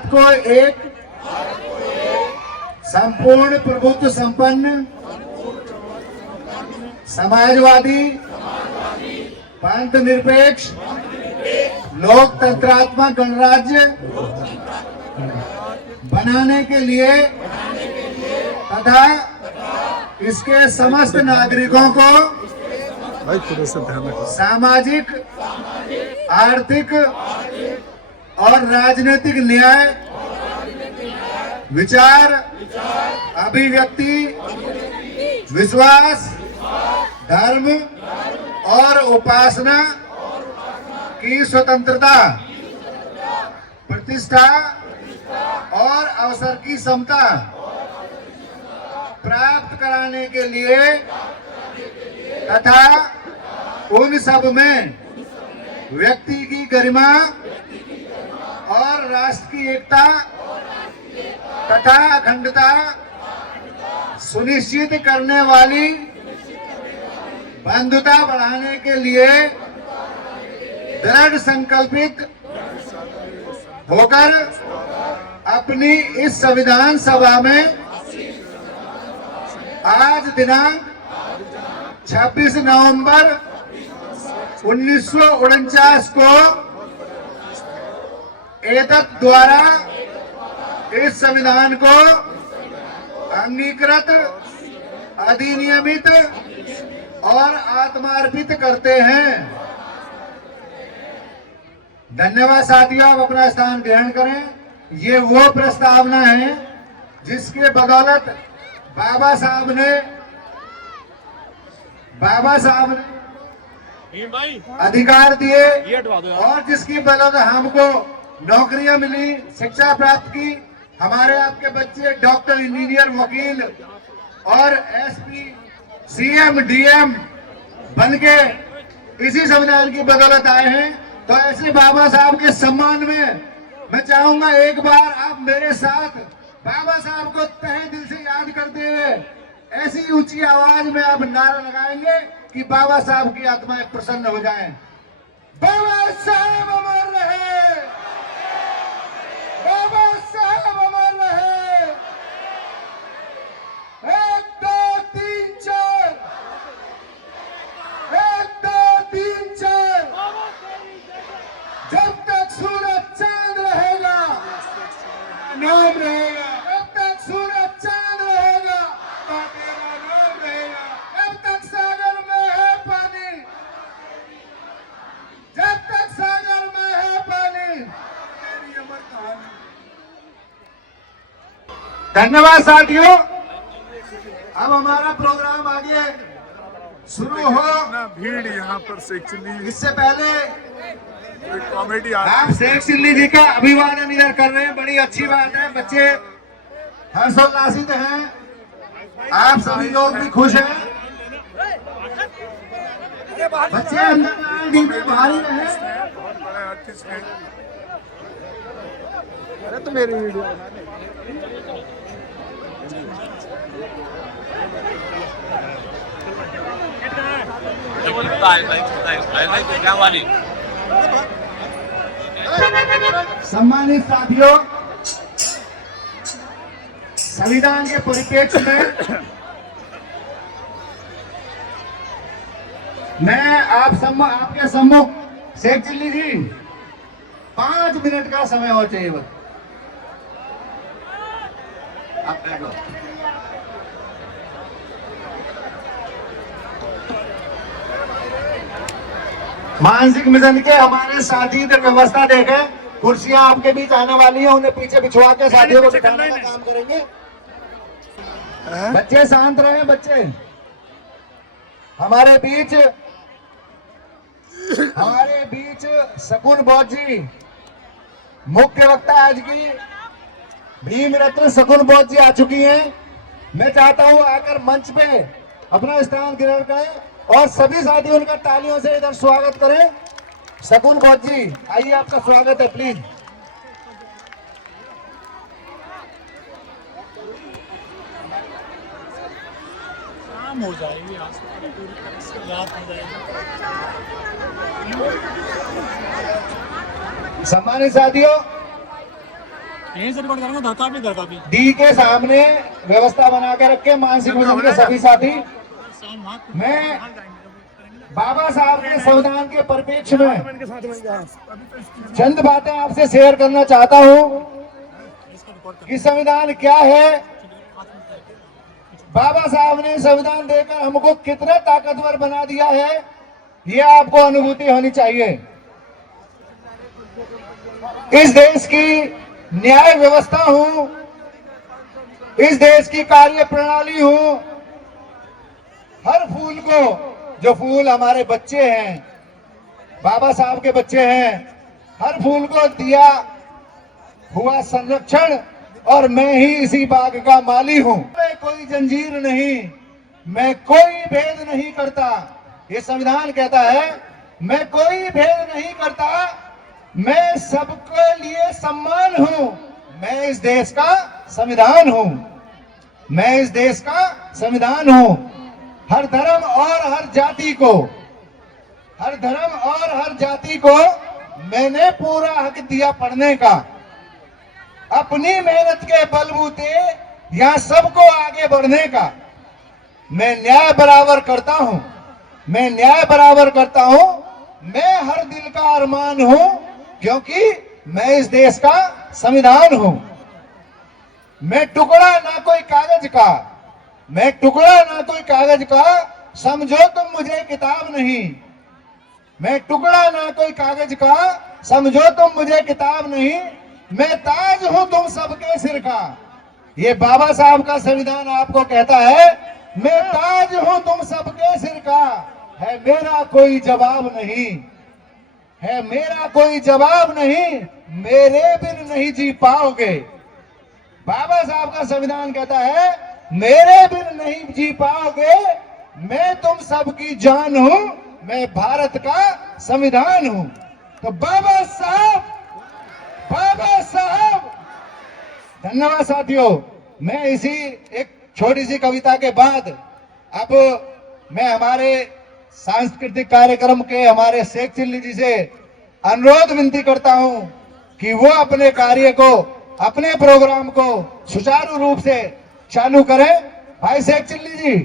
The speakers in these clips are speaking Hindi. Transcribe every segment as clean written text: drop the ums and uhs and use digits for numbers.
भारत को एक संपूर्ण प्रभुत्व संपन्न समाजवादी पंथ निरपेक्ष लोकतंत्रात्मक गणराज्य बनाने के लिए तथा इसके समस्त नागरिकों को सामाजिक आर्थिक और राजनीतिक न्याय विचार अभिव्यक्ति विश्वास धर्म और उपासना की स्वतंत्रता प्रतिष्ठा और अवसर की समता प्राप्त कराने के लिए तथा उन सब में व्यक्ति की गरिमा और राष्ट्र की एकता तथा अखंडता सुनिश्चित करने वाली बंधुता बढ़ाने के लिए दृढ़ संकल्पित होकर अपनी इस संविधान सभा में आज दिनांक 26 नवंबर 1949 को एतत् द्वारा इस संविधान को अंगीकृत अधिनियमित और आत्मार्पित करते हैं। धन्यवाद साथियों, आप अपना स्थान ग्रहण करें। ये वो प्रस्तावना है जिसके बदौलत बाबा साहब ने अधिकार दिए और जिसकी बदौलत हमको नौकरियां मिली, शिक्षा प्राप्त की। हमारे आपके बच्चे डॉक्टर, इंजीनियर, वकील और एसपी, सीएम, डीएम बनके इसी संविधान की बदौलत आए हैं। तो ऐसे बाबा साहब के सम्मान में मैं चाहूंगा एक बार आप मेरे साथ बाबा साहब को तहे दिल से याद करते हुए ऐसी ऊंची आवाज में आप नारा लगाएंगे कि बाबा साहब की आत्माएं प्रसन्न हो जाएं। बाबा साहब अमर रहे, बाबा साहब अमर रहे। 1 2 3 4, 1 2 3 4। जब तक सूरज चांद रहेगा नाम रहेगा, जब तक सूरज चांद रहेगा तेरा नाम रहेगा। जब तक सागर में है पानी, जब तक सागर में है पानी, तेरी अमर कहानी। धन्यवाद साथियों, अब हमारा प्रोग्राम आगे शुरू हो। भीड़ यहाँ पर शेख चिल्ली, इससे पहले कॉमेडी आप शेख चिल्ली जी का अभिवादन इधर कर रहे हैं, बड़ी अच्छी बात है। बच्चे हर्षोल्लासित हैं, आप सभी लोग भी खुश हैं। बच्चे अंदर डी में भारी रहे। बहुत बड़े आर्टिस्ट हैं। अरे तो मेरी वीडियो सम्मानित साथियों, संविधान के परिप्रेक्ष्य में मैं आपके सम्मुख शेख चिल्ली जी 5 मिनट का समय और चाहिए बस। आप बैठो। मानसिक मिशन के हमारे साथी इधर व्यवस्था देखें, कुर्सियां आपके बीच आने वाली हैं, उन्हें पीछे बिछवा के साथियों को बिठाने का काम करेंगे। बच्चे शांत रहे। बच्चे हमारे बीच शकुन बौद्ध जी मुख्य वक्ता आज की भीम रत्न शकुन बौद्ध जी आ चुकी हैं। मैं चाहता हूं आकर मंच पे अपना स्थान ग्रहण करें और सभी साथी उनका तालियों से इधर स्वागत करें। शकुन बौद्ध जी आइए, आपका स्वागत है, प्लीज। शाम हो जाएगी, पूरी तरह से रात हो जाएगी। सम्मानित साथियों, यहीं से रिकॉर्ड करेंगे, धरका भी डी के सामने व्यवस्था बना के रखे मानसिक रोग के सभी साथी। मैं बाबा साहब के संविधान के परिप्रेक्ष्य में चंद बातें आपसे शेयर करना चाहता हूं कि संविधान क्या है। बाबा साहब ने संविधान देकर हमको कितना ताकतवर बना दिया है, ये आपको अनुभूति होनी चाहिए। इस देश की न्याय व्यवस्था हूं, इस देश की कार्य प्रणाली हूं। हर फूल को, जो फूल हमारे बच्चे हैं, बाबा साहब के बच्चे हैं, हर फूल को दिया हुआ संरक्षण, और मैं ही इसी बाग का माली हूं। मैं कोई जंजीर नहीं, मैं कोई भेद नहीं करता। ये संविधान कहता है मैं कोई भेद नहीं करता, मैं सबके लिए सम्मान हूं। मैं इस देश का संविधान हूं, मैं इस देश का संविधान हूं। हर धर्म और हर जाति को, हर धर्म और हर जाति को मैंने पूरा हक दिया पढ़ने का। अपनी मेहनत के बलबूते यहां सबको आगे बढ़ने का। मैं न्याय बराबर करता हूं, मैं न्याय बराबर करता हूं। मैं हर दिल का अरमान हूं, क्योंकि मैं इस देश का संविधान हूं। मैं टुकड़ा ना कोई कागज का, मैं टुकड़ा ना कोई कागज का, समझो तुम मुझे किताब नहीं। मैं टुकड़ा ना कोई कागज का, समझो तुम मुझे किताब नहीं। मैं ताज हूं तुम सबके सिर का। ये बाबा साहब का संविधान आपको कहता है मैं ताज हूं तुम सबके सिर का। है मेरा कोई जवाब नहीं, है मेरा कोई जवाब नहीं, मेरे बिन नहीं जी पाओगे। बाबा साहब का संविधान कहता है मेरे बिन नहीं जी पाओगे। मैं तुम सबकी जान हूं, मैं भारत का संविधान हूं। तो बाबा साहब, बाबा साहब, धन्यवाद साथियों। मैं इसी एक छोटी सी कविता के बाद अब मैं हमारे सांस्कृतिक कार्यक्रम के हमारे शेख चिल्ली जी से अनुरोध विनती करता हूं कि वो अपने कार्य को, अपने प्रोग्राम को सुचारू रूप से चालू करें। भाई शेख चिल्ली जी,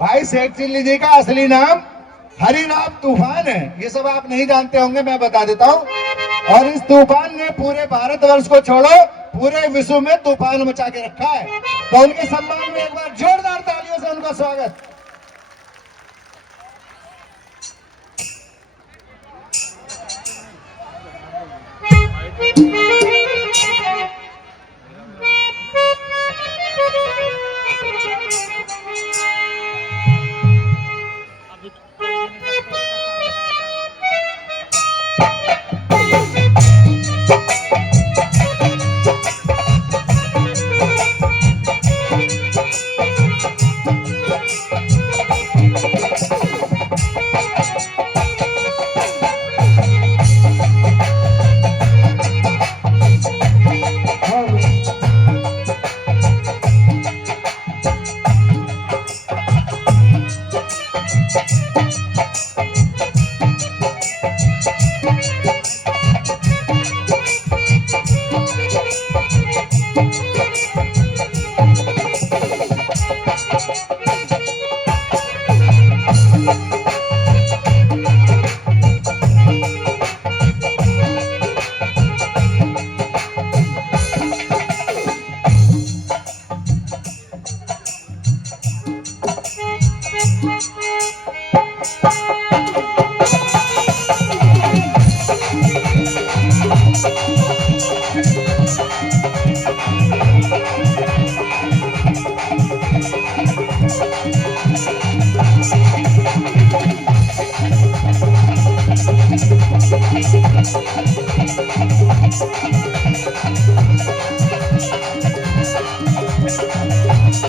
भाई शेख चिल्ली जी का असली नाम हरिराम तूफान है। ये सब आप नहीं जानते होंगे, मैं बता देता हूं। और इस तूफान ने पूरे भारतवर्ष को छोड़ो पूरे विश्व में तूफान मचा के रखा है। तो उनके सम्मान में एक बार जोरदार तालियों से उनका स्वागत।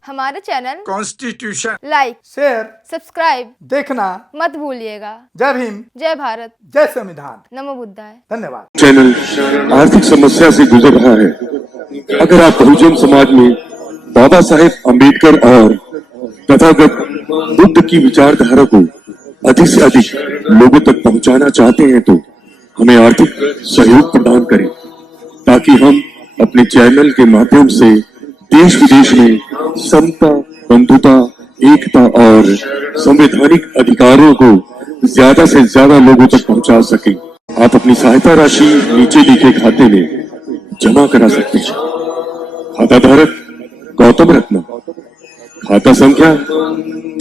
हमारे channel constitution like, share, subscribe देखना मत भूलिएगा। जय भीम, जय भारत, जय संविधान। नमो बुद्धाय। धन्यवाद। चैनल आर्थिक समस्या से गुजर रहा है। अगर आप बहुजन समाज में बाबा साहेब अम्बेडकर और तथागत बुद्ध की विचारधारा को अधिक से अधिक लोगों तक पहुंचाना चाहते हैं तो हमें आर्थिक सहयोग प्रदान करें, ताकि अपने चैनल के माध्यम से देश विदेश में समता, बंधुता, एकता और संवैधानिक अधिकारों को ज्यादा से ज्यादा लोगों तक पहुंचा सके। आप अपनी सहायता राशि नीचे लिखे खाते में जमा करा सकते हैं। खाता धारक गौतम रत्न, खाता संख्या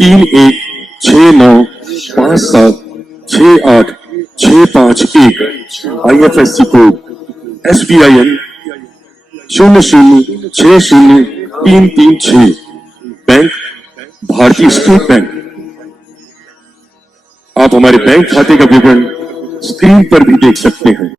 3169576865 IFSC कोड SBIN 0060336 बैंक भारतीय स्टेट बैंक। आप हमारे बैंक खाते का विवरण स्क्रीन पर भी देख सकते हैं।